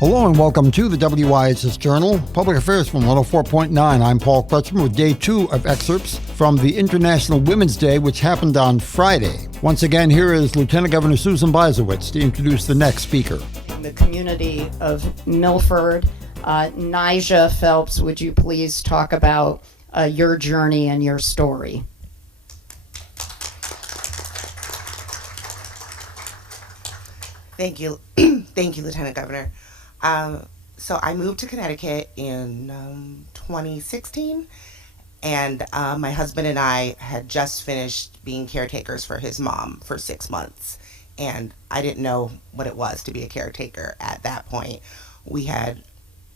Hello and welcome to the WIHS Journal, Public Affairs from 104.9. I'm Paul Crutchman with day 2 of excerpts from the International Women's Day, which happened on Friday. Once again, here is Lieutenant Governor Susan Bysiewicz to introduce the next speaker. In the community of Milford, Nyjah Phelps, would you please talk about your journey and your story? Thank you. Thank you, Lieutenant Governor. So I moved to Connecticut in 2016, and my husband and I had just finished being caretakers for his mom for 6 months, and I didn't know what it was to be a caretaker at that point. We had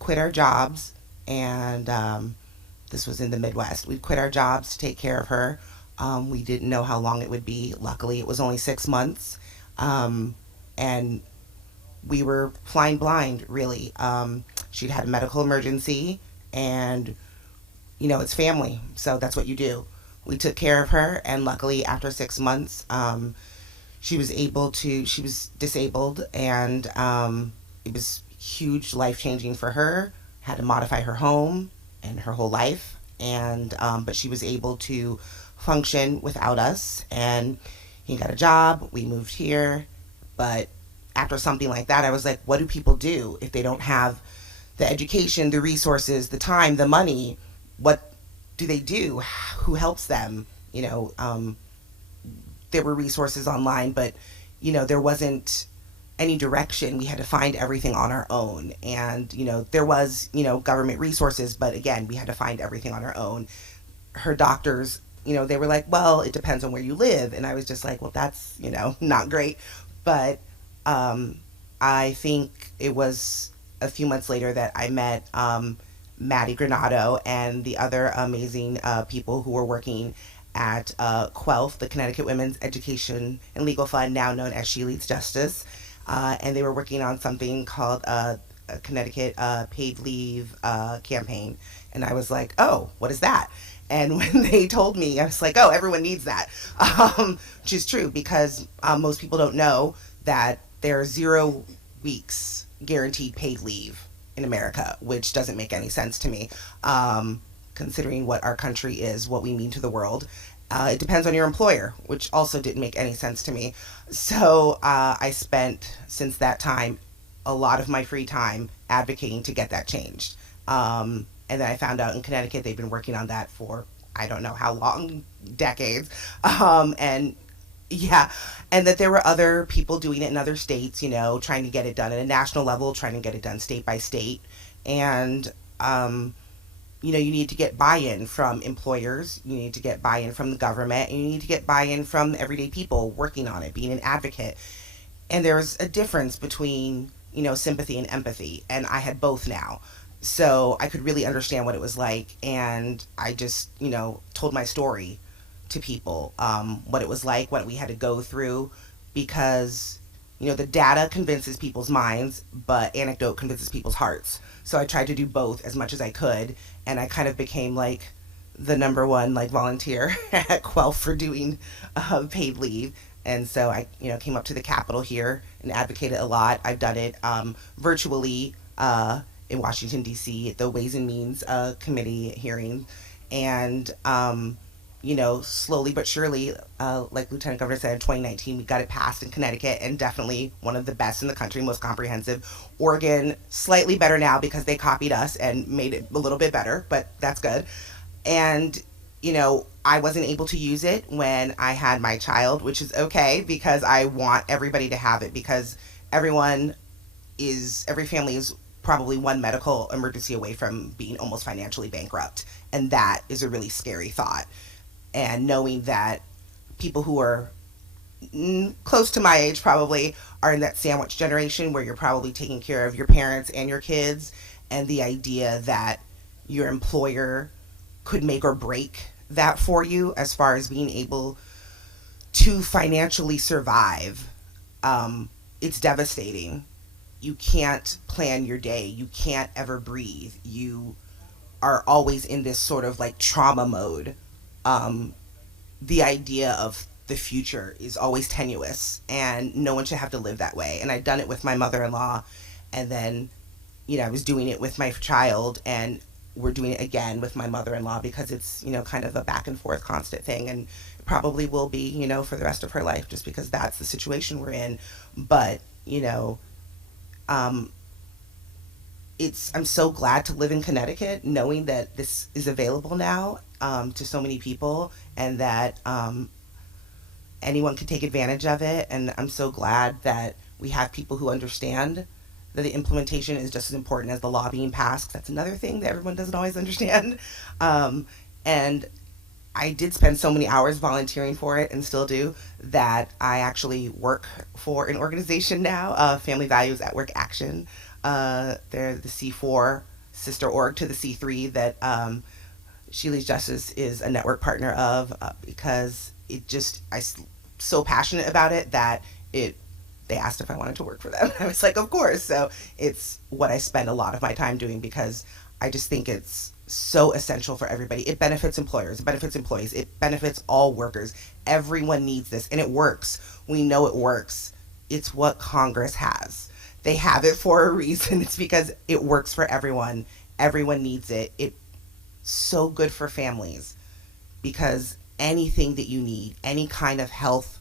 quit our jobs, and this was in the Midwest. We quit our jobs to take care of her. We didn't know how long it would be. Luckily, it was only 6 months, and we were flying blind, really. She'd had a medical emergency, and, you know, it's family, so that's what you do. We took care of her, and luckily, after 6 months, she was disabled, and it was huge, life-changing for her. Had to modify her home and her whole life, and but she was able to function without us, and he got a job, we moved here, but after something like that, I was like, what do people do if they don't have the education, the resources, the time, the money? What do they do? Who helps them? You know, there were resources online, but, you know, there wasn't any direction. We had to find everything on our own. And, you know, there was, you know, government resources, but again, we had to find everything on our own. Her doctors, you know, they were like, well, it depends on where you live. And I was just like, well, that's, you know, not great. But I think it was a few months later that I met Maddie Granado and the other amazing people who were working at QWELF, the Connecticut Women's Education and Legal Fund, now known as She Leads Justice. And they were working on something called a Connecticut Paid Leave campaign. And I was like, oh, what is that? And when they told me, I was like, oh, everyone needs that, which is true because most people don't know that there are 0 weeks guaranteed paid leave in America, which doesn't make any sense to me, considering what our country is, what we mean to the world. It depends on your employer, which also didn't make any sense to me. So I spent, since that time, a lot of my free time advocating to get that changed. And then I found out in Connecticut they've been working on that for I don't know how long, decades. And that there were other people doing it in other states, you know, trying to get it done at a national level, trying to get it done state by state. And, you know, you need to get buy-in from employers, you need to get buy-in from the government, and you need to get buy-in from everyday people working on it, being an advocate. And there's a difference between, you know, sympathy and empathy, and I had both now. So I could really understand what it was like, and I just, you know, told my story to people, what it was like, what we had to go through, because, you know, the data convinces people's minds, but anecdote convinces people's hearts. So I tried to do both as much as I could, and I kind of became like the number one like volunteer at QWELF for doing paid leave. And so I, you know, came up to the Capitol here and advocated a lot. I've done it virtually in Washington, D.C. at the Ways and Means Committee hearing, and you know, slowly but surely, like Lieutenant Governor said, in 2019, we got it passed in Connecticut, and definitely one of the best in the country, most comprehensive. Oregon, slightly better now because they copied us and made it a little bit better, but that's good. And, you know, I wasn't able to use it when I had my child, which is okay because I want everybody to have it, because every family is probably one medical emergency away from being almost financially bankrupt. And that is a really scary thought. And knowing that people who are close to my age probably are in that sandwich generation where you're probably taking care of your parents and your kids, and the idea that your employer could make or break that for you as far as being able to financially survive, it's devastating. You can't plan your day. You can't ever breathe. You are always in this sort of like trauma mode. The idea of the future is always tenuous, and no one should have to live that way. And I'd done it with my mother-in-law, and then I was doing it with my child, and we're doing it again with my mother-in-law, because it's, kind of a back and forth constant thing, and probably will be, for the rest of her life, just because that's the situation we're in. But, I'm so glad to live in Connecticut, knowing that this is available now to so many people, and that anyone can take advantage of it. And I'm so glad that we have people who understand that the implementation is just as important as the law being passed. That's another thing that everyone doesn't always understand. And I did spend so many hours volunteering for it, and still do, that I actually work for an organization now, Family Values at Work Action. They're the C4 sister org to the C3 that Sheely's Justice is a network partner of, because I'm so passionate about it that they asked if I wanted to work for them. I was like, of course. So it's what I spend a lot of my time doing, because I just think it's so essential for everybody. It benefits employers, it benefits employees, it benefits all workers. Everyone needs this, and it works. We know it works. It's what Congress has. They have it for a reason. It's because it works for everyone. Everyone needs it. It's so good for families, because anything that you need, any kind of health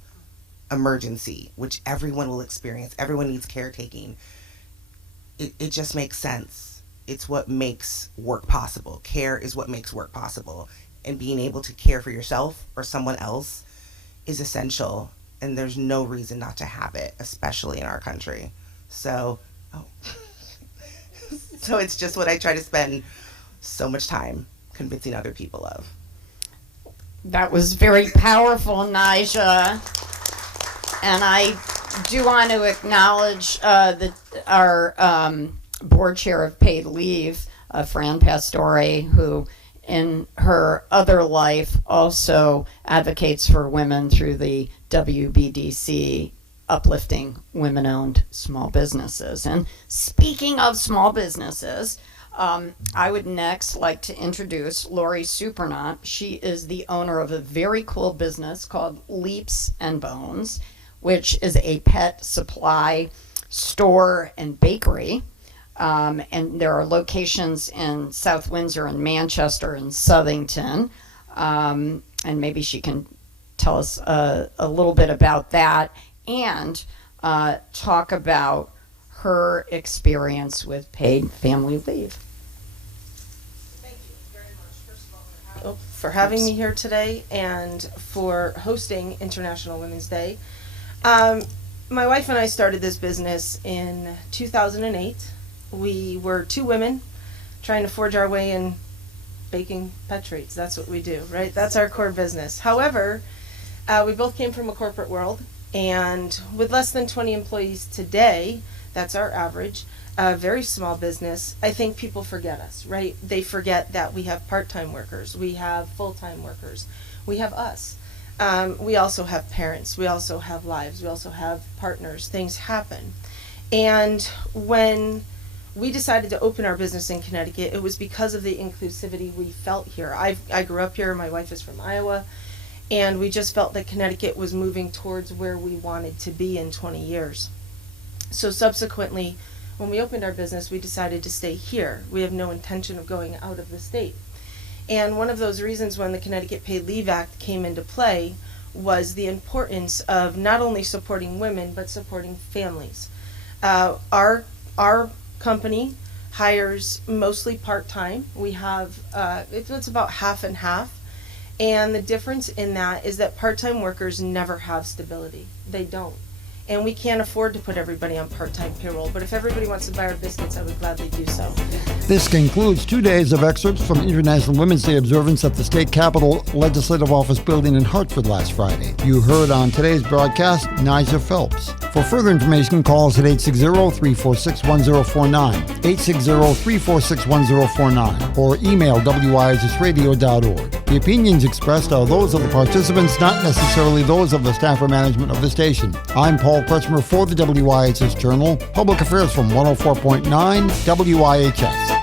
emergency, which everyone will experience, everyone needs caretaking, it just makes sense. It's what makes work possible. Care is what makes work possible. And being able to care for yourself or someone else is essential. And there's no reason not to have it, especially in our country. So it's just what I try to spend so much time convincing other people of. That was very powerful, Nija. And I do want to acknowledge our board chair of paid leave, Fran Pastore, who in her other life also advocates for women through the WBDC, uplifting women-owned small businesses. And speaking of small businesses, I would next like to introduce Lori Supernaut. She is the owner of a very cool business called Leaps and Bones, which is a pet supply store and bakery. And there are locations in South Windsor and Manchester and Southington. And maybe she can tell us a little bit about that, and talk about her experience with paid family leave. Thank you very much, first of all, for having me here today, and for hosting International Women's Day. My wife and I started this business in 2008. We were two women trying to forge our way in baking pet treats. That's what we do, right? That's our core business. However, we both came from a corporate world, and with less than 20 employees today, that's our average, a very small business, I think people forget us, right? They forget that we have part-time workers, we have full-time workers, we have us. We also have parents, we also have lives, we also have partners, things happen. And when we decided to open our business in Connecticut, it was because of the inclusivity we felt here. I grew up here, my wife is from Iowa, and we just felt that Connecticut was moving towards where we wanted to be in 20 years. So subsequently, when we opened our business, we decided to stay here. We have no intention of going out of the state. And one of those reasons when the Connecticut Paid Leave Act came into play was the importance of not only supporting women, but supporting families. Our company hires mostly part-time. We have, it's about half and half. And the difference in that is that part-time workers never have stability. They don't. And we can't afford to put everybody on part-time payroll, but if everybody wants to buy our biscuits, I would gladly do so. This concludes 2 days of excerpts from International Women's Day observance at the State Capitol Legislative Office Building in Hartford last Friday. You heard on today's broadcast Nija Phelps. For further information, call us at 860-346-1049, 860-346-1049, or email wihsradio.org. The opinions expressed are those of the participants, not necessarily those of the staff or management of the station. I'm Paul Kretschmer for the WIHS Journal, Public Affairs from 104.9 WIHS.